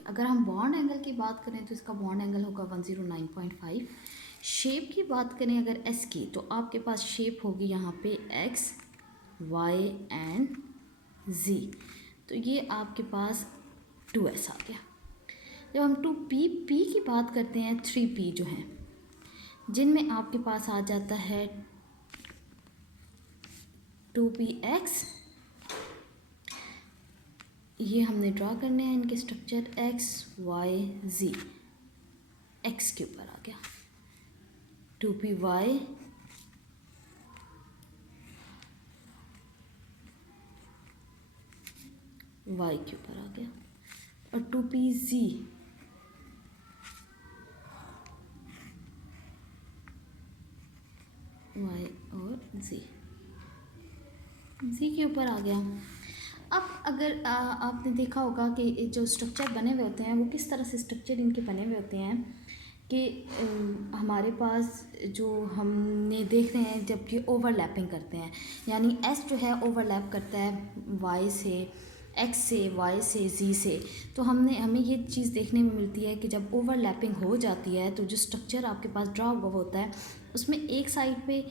है। अगर हम बॉन्ड एंगल की बात करें तो इसका बॉन्ड एंगल होगा 109.5। शेप की बात करें अगर एस की, तो आपके पास शेप होगी यहाँ पे एक्स वाई एंड जी, तो ये आपके पास 2s आ गया। जब हम 2p p की बात करते हैं, 3p जो हैं जिनमें आपके पास आ जाता है 2px, ये हमने ड्रा करने हैं इनके स्ट्रक्चर एक्स वाई जी, एक्स के ऊपर आ गया 2py वाई के ऊपर आ गया, और 2pz वाई और जी के ऊपर आ गया। अब अगर आपने देखा होगा कि जो स्ट्रक्चर बने हुए होते हैं वो किस तरह से स्ट्रक्चर इनके बने हुए होते हैं कि हमारे पास जो हमने देख रहे हैं जब ये ओवरलैपिंग करते हैं, यानी एस जो है ओवरलैप करता है वाई से, एक्स से, वाई से, जी से, तो हमें ये चीज़ देखने में मिलती है कि जब ओवरलैपिंग हो जाती है तो जो स्ट्रक्चर आपके पास ड्रा हुआ होता है उसमें एक साइड पे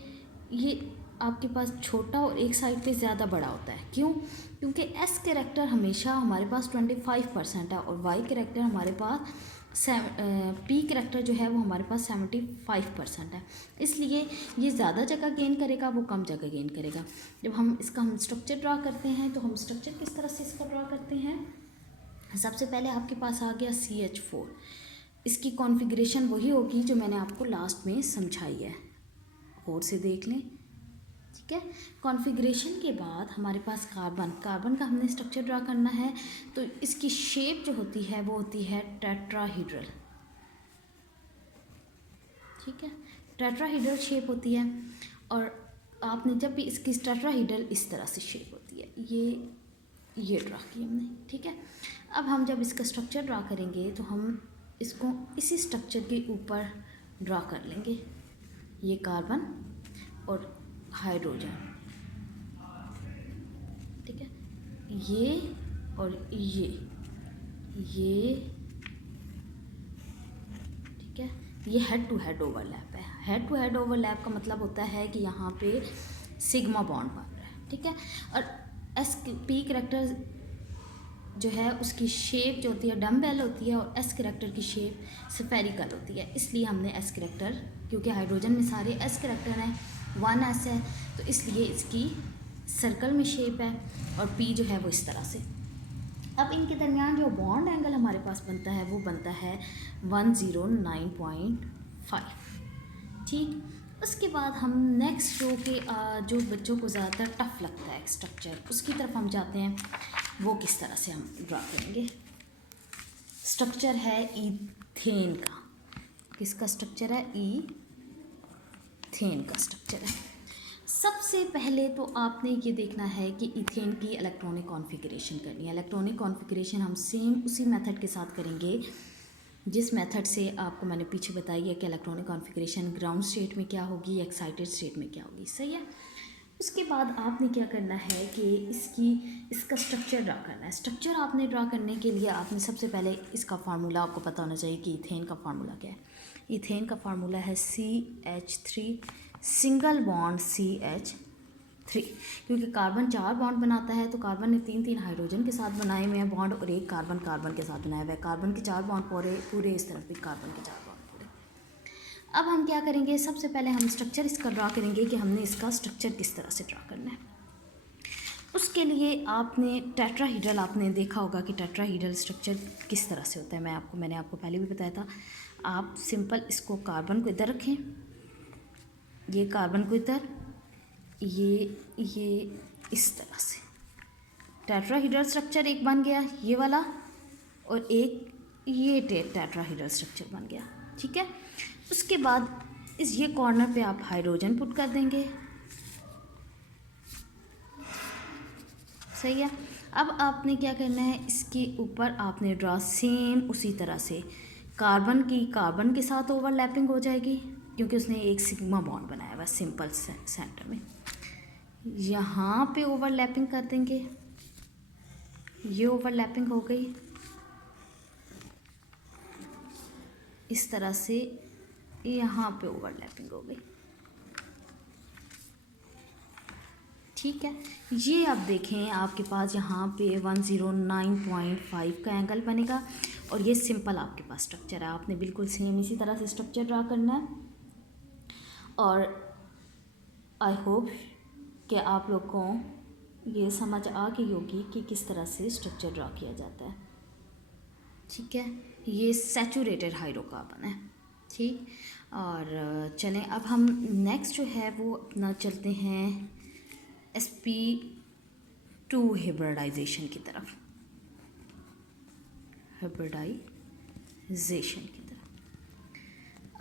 ये आपके पास छोटा और एक साइड पे ज़्यादा बड़ा होता है। क्यों? क्योंकि एस कैरेक्टर हमेशा हमारे पास 25% है और वाई कैरेक्टर हमारे पास पी कैरेक्टर जो है वो हमारे पास 75% है, इसलिए ये ज़्यादा जगह गेन करेगा, वो कम जगह गेन करेगा। जब हम स्ट्रक्चर ड्रा करते हैं तो हम स्ट्रक्चर किस तरह से इसका ड्रा करते हैं। सबसे पहले आपके पास आ गया CH4, इसकी कॉन्फ़िगरेशन वही होगी जो मैंने आपको लास्ट में समझाई है, और से देख लें, ठीक है। कॉन्फ़िगरेशन के बाद हमारे पास कार्बन का हमने स्ट्रक्चर ड्रा करना है, तो इसकी शेप जो होती है वो होती है टेट्राहीड्रल, ठीक है, टेट्राहीड्रल शेप होती है। और आपने जब भी इसकी टेट्राहीड्रल इस तरह से शेप होती है, ये ड्रा की हमने, ठीक है। अब हम जब इसका स्ट्रक्चर ड्रा करेंगे तो हम इसको इसी स्ट्रक्चर के ऊपर ड्रा कर लेंगे, ये कार्बन और हाइड्रोजन, ठीक है, ये और ये, ठीक है। ये हेड टू हेड ओवरलैप है। हेड टू हेड ओवरलैप का मतलब होता है कि यहाँ पे सिग्मा बॉन्ड बन रहा है, ठीक है। और एस पी कैरेक्टर जो है उसकी शेप जो होती है डम्बेल होती है, और एस कैरेक्टर की शेप स्फेरिकल होती है, इसलिए हमने एस कैरेक्टर, क्योंकि हाइड्रोजन में सारे एस कैरेक्टर हैं, 1s है, तो इसलिए इसकी सर्कल में शेप है, और पी जो है वो इस तरह से। अब इनके दरमियान जो बॉन्ड एंगल हमारे पास बनता है वो बनता है 109.5, ठीक। उसके बाद हम नेक्स्ट जो बच्चों को ज़्यादातर टफ लगता है स्ट्रक्चर, उसकी तरफ हम जाते हैं। वो किस तरह से हम ड्रा करेंगे। स्ट्रक्चर है ईथेन का, किसका स्ट्रक्चर है, ईथेन का स्ट्रक्चर है। सबसे पहले तो आपने ये देखना है कि ईथेन की इलेक्ट्रॉनिक कॉन्फ़िगरेशन करनी है। इलेक्ट्रॉनिक कॉन्फ़िगरेशन हम सेम उसी मेथड के साथ करेंगे जिस मेथड से आपको मैंने पीछे बताई है कि इलेक्ट्रॉनिक कॉन्फ़िगरेशन ग्राउंड स्टेट में क्या होगी, एक्साइटेड स्टेट में क्या होगी, सही है। उसके बाद आपने क्या करना है कि इसका स्ट्रक्चर ड्रा करना है। स्ट्रक्चर आपने ड्रा करने के लिए आपने सबसे पहले इसका फार्मूला आपको पता होना चाहिए कि ईथेन का फार्मूला क्या है। ईथेन का फार्मूला है CH3 सिंगल बॉन्ड CH3, क्योंकि कार्बन 4 बॉन्ड बनाता है, तो कार्बन ने 3 हाइड्रोजन के साथ बनाए हुए हैं बॉन्ड, और एक कार्बन के साथ बनाया हुआ है। कार्बन के 4 बॉन्ड पूरे इस तरफ भी कार्बन के 4 बॉन्ड पूरे। अब हम क्या करेंगे, सबसे पहले हम स्ट्रक्चर इसका ड्रा करेंगे कि हमने इसका स्ट्रक्चर किस तरह से ड्रा करना है। उसके लिए आपने टेट्राहीड्रल, आपने देखा होगा कि टेट्राहीड्रल स्ट्रक्चर किस तरह से होता है। मैंने आपको पहले भी बताया था। आप सिंपल इसको कार्बन को इधर रखें, ये कार्बन को इधर, ये इस तरह से टेट्राहीड्रल स्ट्रक्चर एक बन गया ये वाला, और एक ये टेट्राहीड्रल स्ट्रक्चर बन गया, ठीक है। उसके बाद ये कॉर्नर पे आप हाइड्रोजन पुट कर देंगे, सही है। अब आपने क्या करना है, इसके ऊपर आपने ड्रा सेम उसी तरह से कार्बन के साथ ओवरलैपिंग हो जाएगी, क्योंकि उसने एक सिग्मा बॉन्ड बनाया हुआ सिंपल सेंटर में। यहाँ पे ओवरलैपिंग कर देंगे, ये ओवरलैपिंग हो गई। इस तरह से यहाँ पे ओवरलैपिंग हो गई। ठीक है, ये आप देखें आपके पास यहाँ पे 109.5 का एंगल बनेगा और ये सिंपल आपके पास स्ट्रक्चर है। आपने बिल्कुल सेम इसी तरह से स्ट्रक्चर ड्रा करना है और आई होप कि आप लोग को ये समझ आ गई होगी कि किस तरह से स्ट्रक्चर ड्रा किया जाता है। ठीक है, ये सैचुरेटेड हाइड्रोकार्बन है। ठीक, और चलें अब हम नेक्स्ट जो है वो अपना चलते हैं sp2 हाइब्रिडाइजेशन की तरफ। हाइब्रिडाइजेशन की तरफ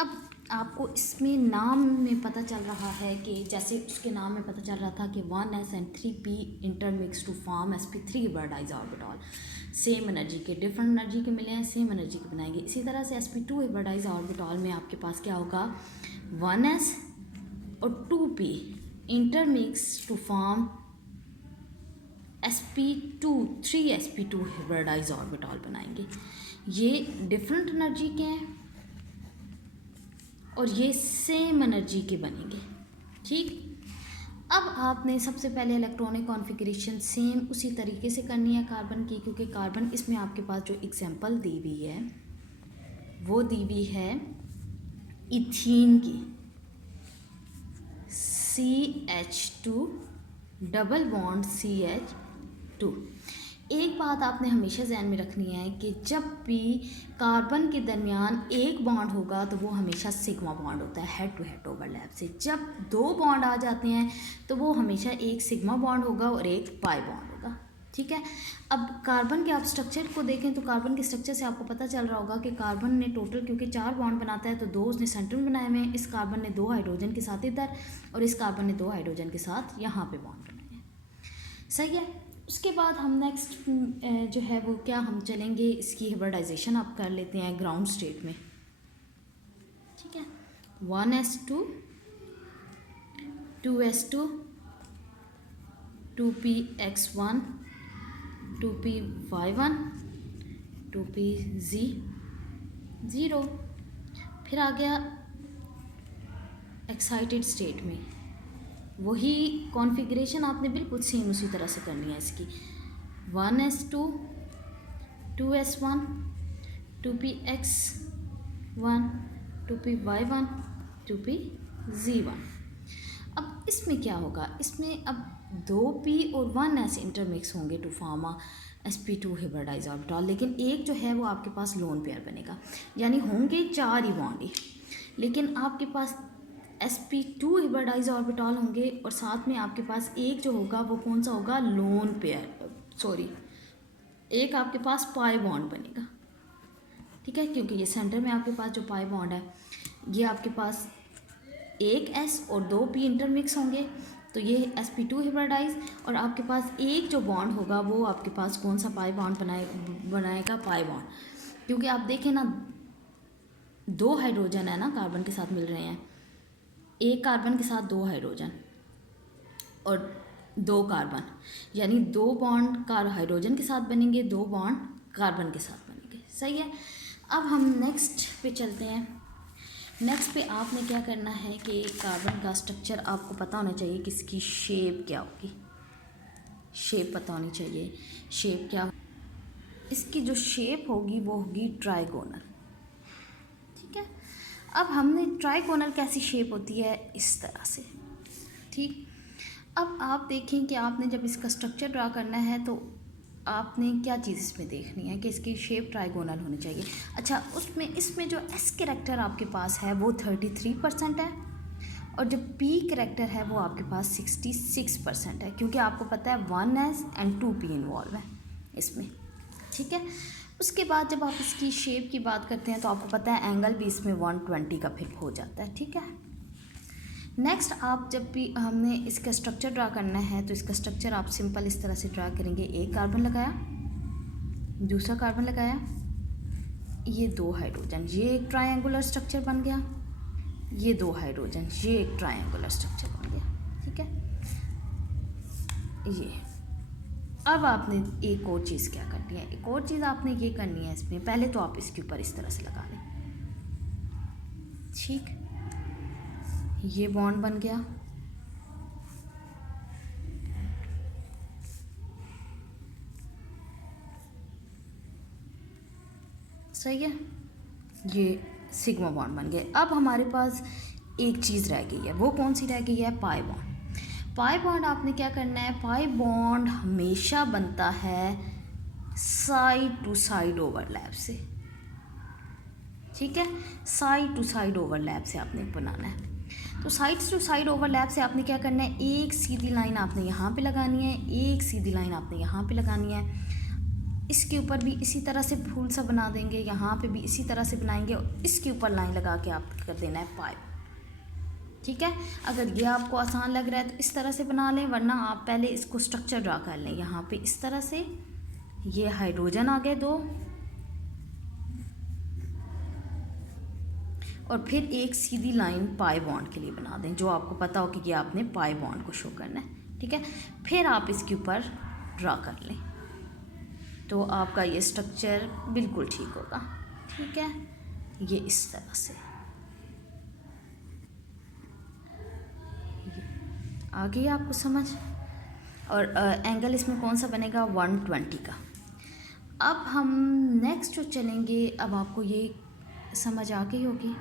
अब आपको इसमें नाम में पता चल रहा है कि जैसे उसके नाम में पता चल रहा था कि 1s and 3p intermix to form sp3 hybridise orbital. Same energy के, डिफरेंट एनर्जी के मिले हैं, सेम एनर्जी के बनाएंगे। इसी तरह से sp2 हाइब्रिडाइज ऑर्बिटल में आपके पास क्या होगा, 1s और 2p intermix to form sp2 3sp2 hybridise orbital बनाएंगे। ये डिफरेंट एनर्जी के हैं और ये सेम एनर्जी के बनेंगे। ठीक, अब आपने सबसे पहले इलेक्ट्रॉनिक कॉन्फ़िगरेशन सेम उसी तरीके से करनी है कार्बन की, क्योंकि कार्बन इसमें आपके पास जो एग्जांपल दी हुई है वो दी हुई है इथीन की, CH2 डबल बॉन्ड CH2। एक बात आपने हमेशा ध्यान में रखनी है कि जब भी कार्बन के दरमियान एक बॉन्ड होगा तो वो हमेशा सिग्मा बॉन्ड होता है हेड टू हेड ओवरलैप से। जब दो बॉन्ड आ जाते हैं तो वो हमेशा एक सिग्मा बॉन्ड होगा और एक पाई बॉन्ड होगा। ठीक है, अब कार्बन के आप स्ट्रक्चर को देखें तो कार्बन के स्ट्रक्चर से आपको पता चल रहा होगा कि कार्बन ने टोटल क्योंकि 4 बॉन्ड बनाता है तो 2 उसने सेंटर में बनाए हुए हैं। इस कार्बन ने 2 हाइड्रोजन के साथ इधर और इस कार्बन ने 2 हाइड्रोजन के साथ यहाँ पे बॉन्ड बनाए हैं। सही है, उसके बाद हम नेक्स्ट जो है वो क्या हम चलेंगे, इसकी हाइब्रिडाइजेशन आप कर लेते हैं ग्राउंड स्टेट में। ठीक है, 1s2 2s2 2px1 2py1 2pz0। फिर आ गया एक्साइटेड स्टेट में, वही कॉन्फ़िगरेशन आपने बिल्कुल सेम उसी तरह से करनी है इसकी। 1s2 2s1 2px1 2py1 2pz1। अब इसमें क्या होगा, इसमें अब 2p और 1s इंटरमिक्स होंगे to form sp2 hybridise orbital, लेकिन एक जो है वो आपके पास लोन पेयर बनेगा, यानी होंगे 4 ही बॉन्ड ही, लेकिन आपके पास sp2 हाइब्रिडाइज ऑर्बिटल होंगे और साथ में आपके पास एक जो होगा वो कौन सा होगा, लोन पेयर, सॉरी एक आपके पास पाई बॉन्ड बनेगा। ठीक है, क्योंकि ये सेंटर में आपके पास जो पाई बॉन्ड है ये आपके पास एक s और 2p इंटरमिक्स होंगे तो ये sp2 हाइब्रिडाइज, और आपके पास एक जो बॉन्ड होगा वो आपके पास कौन सा पाई बॉन्ड बनाएगा, पाई बॉन्ड। क्योंकि आप देखें ना 2 हाइड्रोजन है ना कार्बन के साथ मिल रहे हैं, एक कार्बन के साथ 2 हाइड्रोजन और 2 कार्बन, यानी 2 बॉन्ड हाइड्रोजन के साथ बनेंगे, 2 बॉन्ड कार्बन के साथ बनेंगे। सही है, अब हम नेक्स्ट पे चलते हैं। नेक्स्ट पे आपने क्या करना है कि कार्बन का स्ट्रक्चर आपको पता होना चाहिए कि इसकी शेप क्या होगी, शेप पता होनी चाहिए। शेप क्या, इसकी जो शेप होगी वो होगी ट्राइगोनल। ठीक है, अब हमने ट्राइगोनल कैसी शेप होती है, इस तरह से। ठीक, अब आप देखें कि आपने जब इसका स्ट्रक्चर ड्रा करना है तो आपने क्या चीज़ इसमें देखनी है कि इसकी शेप ट्राइगोनल होनी चाहिए। अच्छा, उसमें इसमें जो एस कैरेक्टर आपके पास है वो 33% है और जो पी कैरेक्टर है वो आपके पास 66% है, क्योंकि आपको पता है 1s and 2p इन्वॉल्व है इसमें। ठीक है, उसके बाद जब आप इसकी शेप की बात करते हैं तो आपको पता है एंगल भी इसमें 120 का फिर हो जाता है। ठीक है, नेक्स्ट आप जब भी हमने इसका स्ट्रक्चर ड्रा करना है तो इसका स्ट्रक्चर आप सिंपल इस तरह से ड्रा करेंगे। एक कार्बन लगाया, दूसरा कार्बन लगाया, ये 2 हाइड्रोजन, ये एक ट्रायंगुलर स्ट्रक्चर बन गया, ये 2 हाइड्रोजन, ये एक ट्रायंगुलर स्ट्रक्चर बन गया। ठीक है, ये अब आपने एक और चीज़ क्या करनी है, एक और चीज़ आपने ये करनी है इसमें, पहले तो आप इसके ऊपर इस तरह से लगा लें। ठीक, ये बॉन्ड बन गया। सही है, ये सिग्मा बॉन्ड बन गए। अब हमारे पास एक चीज़ रह गई है, वो कौन सी रह गई है? Pi bond. पाई बॉन्ड आपने क्या करना है, पाई बॉन्ड हमेशा बनता है साइड टू साइड ओवरलैप से। ठीक है, साइड टू साइड ओवरलैप से आपने बनाना है। तो साइड टू साइड ओवरलैप से आपने क्या करना है, एक सीधी लाइन आपने यहाँ पे लगानी है, एक सीधी लाइन आपने यहाँ पे लगानी है। इसके ऊपर भी इसी तरह से फूल सा बना देंगे, यहाँ पे भी इसी तरह से बनाएंगे और इसके ऊपर लाइन लगा के आप कर देना है पाइप। ठीक है, अगर ये आपको आसान लग रहा है तो इस तरह से बना लें, वरना आप पहले इसको स्ट्रक्चर ड्रा कर लें। यहाँ पे इस तरह से ये हाइड्रोजन आ गए 2, और फिर एक सीधी लाइन पाई बॉन्ड के लिए बना दें, जो आपको पता हो कि ये आपने पाई बॉन्ड को शो करना है। ठीक है, फिर आप इसके ऊपर ड्रा कर लें तो आपका ये स्ट्रक्चर बिल्कुल ठीक होगा। ठीक है, ये इस तरह से आ गई आपको समझ। और एंगल इसमें कौन सा बनेगा, 120 का। अब हम नेक्स्ट जो चलेंगे, अब आपको ये समझ आ गई होगी।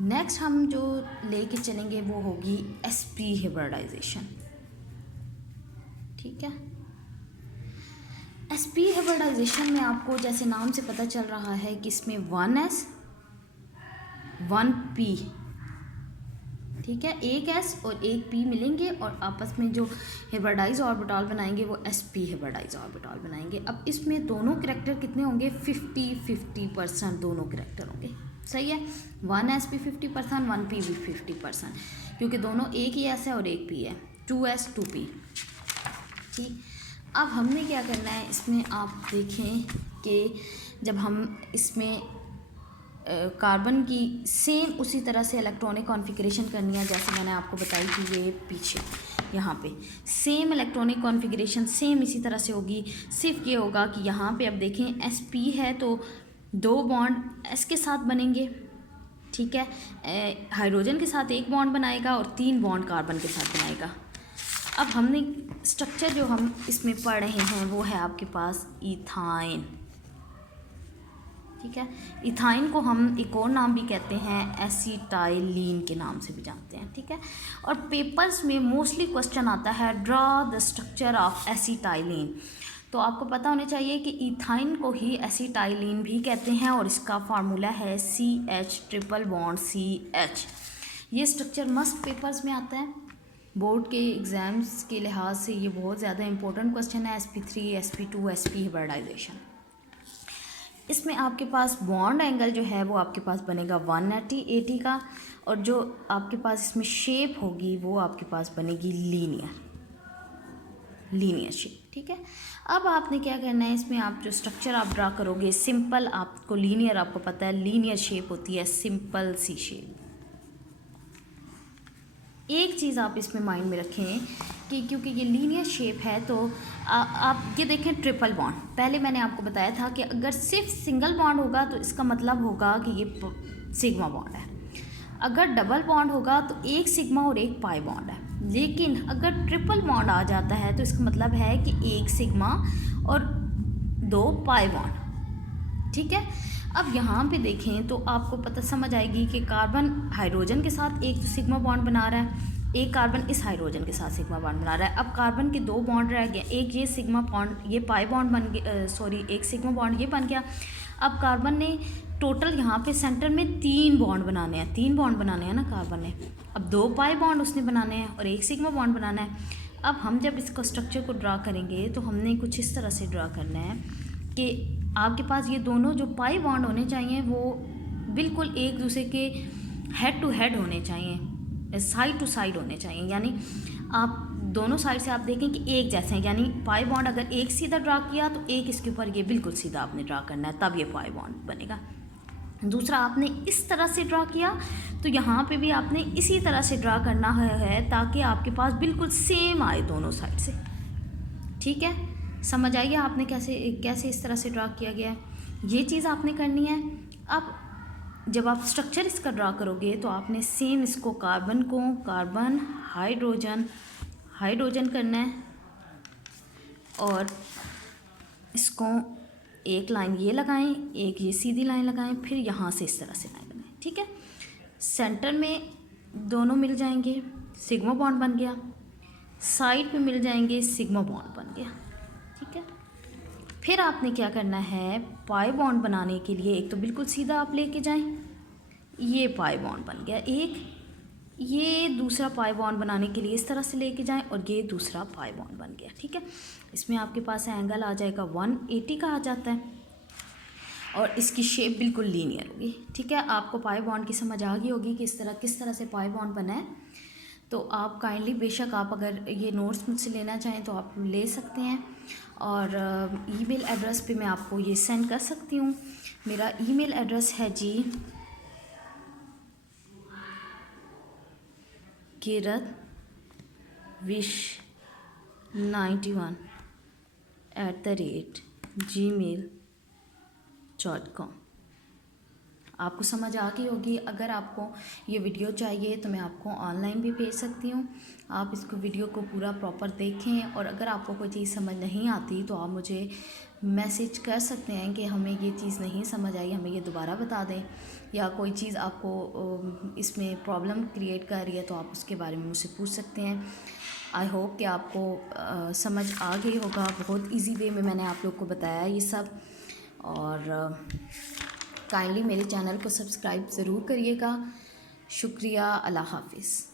नेक्स्ट हम जो लेके चलेंगे वो होगी sp हाइब्रिडाइजेशन। ठीक है, sp हाइब्रिडाइजेशन में आपको जैसे नाम से पता चल रहा है कि इसमें 1s 1p, ठीक है, एक s और एक p मिलेंगे और आपस में जो हाइब्रिडाइज ऑर्बिटल बनाएंगे वो sp हाइब्रिडाइज ऑर्बिटल बनाएंगे। अब इसमें दोनों करैक्टर कितने होंगे, 50-50% दोनों करैक्टर होंगे। सही है, 1sp 50%, 1p भी 50%, क्योंकि दोनों एक ही s है और एक p है, 2s 2p। ठीक, अब हमने क्या करना है इसमें, आप देखें कि जब हम इसमें कार्बन की सेम उसी तरह से इलेक्ट्रॉनिक कॉन्फ़िगरेशन करनी है जैसे मैंने आपको बताई कि ये पीछे यहाँ पे सेम इलेक्ट्रॉनिक कॉन्फ़िगरेशन सेम इसी तरह से होगी। सिर्फ ये होगा कि यहाँ पे अब देखें sp है तो 2 बॉन्ड s के साथ बनेंगे। ठीक है, हाइड्रोजन के साथ एक बॉन्ड बनाएगा और 3 बॉन्ड कार्बन के साथ बनाएगा। अब हमने स्ट्रक्चर जो हम इसमें पढ़ रहे हैं वो है आपके पास इथाइन। ठीक है, इथाइन को हम एक और नाम भी कहते हैं एसिटाइलिन के नाम से भी जानते हैं। ठीक है, और पेपर्स में मोस्टली क्वेश्चन आता है draw the structure of acetylene, तो आपको पता होना चाहिए कि इथाइन को ही एसिटाइलिन भी कहते हैं और इसका फार्मूला है CH ट्रिपल बॉन्ड CH। ये स्ट्रक्चर मस्ट पेपर्स में आता है, बोर्ड के एग्ज़ाम्स के लिहाज से ये बहुत ज़्यादा इंपॉर्टेंट क्वेश्चन है। sp3 sp2 sp हाइब्रिडाइजेशन, इसमें आपके पास बॉन्ड एंगल जो है वो आपके पास बनेगा 180 का, और जो आपके पास इसमें शेप होगी वो आपके पास बनेगी लीनियर शेप। ठीक है, अब आपने क्या करना है इसमें, आप जो स्ट्रक्चर आप ड्रा करोगे सिंपल, आपको लीनियर, आपको पता है लीनियर शेप होती है सिंपल सी शेप। एक चीज़ आप इसमें माइंड में रखें कि क्योंकि ये लीनियर शेप है तो आप ये देखें ट्रिपल बॉन्ड, पहले मैंने आपको बताया था कि अगर सिर्फ सिंगल बॉन्ड होगा तो इसका मतलब होगा कि ये सिग्मा बॉन्ड है। अगर डबल बॉन्ड होगा तो एक सिग्मा और एक पाई बॉन्ड है, लेकिन अगर ट्रिपल बॉन्ड आ जाता है तो इसका मतलब है कि एक सिग्मा और 2 पाई बॉन्ड। ठीक है, अब यहाँ पे देखें तो आपको पता समझ आएगी कि कार्बन हाइड्रोजन के साथ एक सिग्मा बॉन्ड बना रहा है, एक कार्बन इस हाइड्रोजन के साथ सिग्मा बॉन्ड बना रहा है। अब कार्बन के 2 बॉन्ड रह गए, एक ये सिग्मा बॉन्ड ये पाई बॉन्ड बन गया, सॉरी एक सिग्मा बॉन्ड ये बन गया। अब कार्बन ने टोटल यहाँ पे सेंटर में 3 बॉन्ड बनाने हैं, 3 बॉन्ड बनाने हैं ना कार्बन ने। अब 2 पाई बॉन्ड उसने बनाने हैं और एक सिग्मा बॉन्ड बनाना है। अब हम जब इसको स्ट्रक्चर को ड्रा करेंगे तो हमने कुछ इस तरह से ड्रा करना है कि आपके पास ये दोनों जो पाई बॉन्ड होने चाहिए वो बिल्कुल एक दूसरे के हेड टू हेड होने चाहिए, साइड टू साइड होने चाहिए, यानी आप दोनों साइड से आप देखें कि एक जैसे हैं, यानी पाई बॉन्ड अगर एक सीधा ड्रा किया तो एक इसके ऊपर ये बिल्कुल सीधा आपने ड्रा करना है, तब ये पाई बॉन्ड बनेगा। दूसरा आपने इस तरह से ड्रा किया तो यहाँ पे भी आपने इसी तरह से ड्रा करना है ताकि आपके पास बिल्कुल सेम आए दोनों साइड से। ठीक है, समझ आइए आपने कैसे इस तरह से ड्रा किया गया है, ये चीज़ आपने करनी है। अब जब आप स्ट्रक्चर इसका ड्रा करोगे तो आपने सेम इसको कार्बन हाइड्रोजन करना है और इसको एक लाइन ये लगाएं, एक ये सीधी लाइन लगाएं, फिर यहाँ से इस तरह से लाइन लगाएं। ठीक है, सेंटर में दोनों मिल जाएंगे, सिग्मा बॉन्ड बन गया। साइड पे मिल जाएंगे, सिग्मा बॉन्ड बन गया। ठीक है, फिर आपने क्या करना है, पाई बॉन्ड बनाने के लिए एक तो बिल्कुल सीधा आप लेके जाएं, ये पाई बॉन्ड बन गया एक, ये दूसरा पाई बॉन्ड बनाने के लिए इस तरह से लेके जाएं और ये दूसरा पाई बॉन्ड बन गया। ठीक है, इसमें आपके पास एंगल आ जाएगा 180 का आ जाता है और इसकी शेप बिल्कुल लीनियर होगी। ठीक है, आपको पाई बॉन्ड की समझ आ गई होगी कि किस तरह से पाई बॉन्ड बना है। तो आप काइंडली बेशक आप अगर ये नोट्स मुझसे लेना चाहें तो आप ले सकते हैं और ईमेल एड्रेस पे मैं आपको ये सेंड कर सकती हूँ। मेरा ईमेल एड्रेस है जी kiratvish91@gmail.com। आपको समझ आ गई होगी। अगर आपको ये वीडियो चाहिए तो मैं आपको ऑनलाइन भी भेज सकती हूँ। आप इसको वीडियो को पूरा प्रॉपर देखें और अगर आपको कोई चीज़ समझ नहीं आती तो आप मुझे मैसेज कर सकते हैं कि हमें ये चीज़ नहीं समझ आई, हमें ये दोबारा बता दें, या कोई चीज़ आपको इसमें प्रॉब्लम क्रिएट कर रही है तो आप उसके बारे में मुझसे पूछ सकते हैं। आई होप कि आपको समझ आ गई होगा। बहुत इजी वे में मैंने आप लोग को बताया ये सब। और काइंडली मेरे चैनल को सब्सक्राइब ज़रूर करिएगा। शुक्रिया, अल्लाह हाफिज़।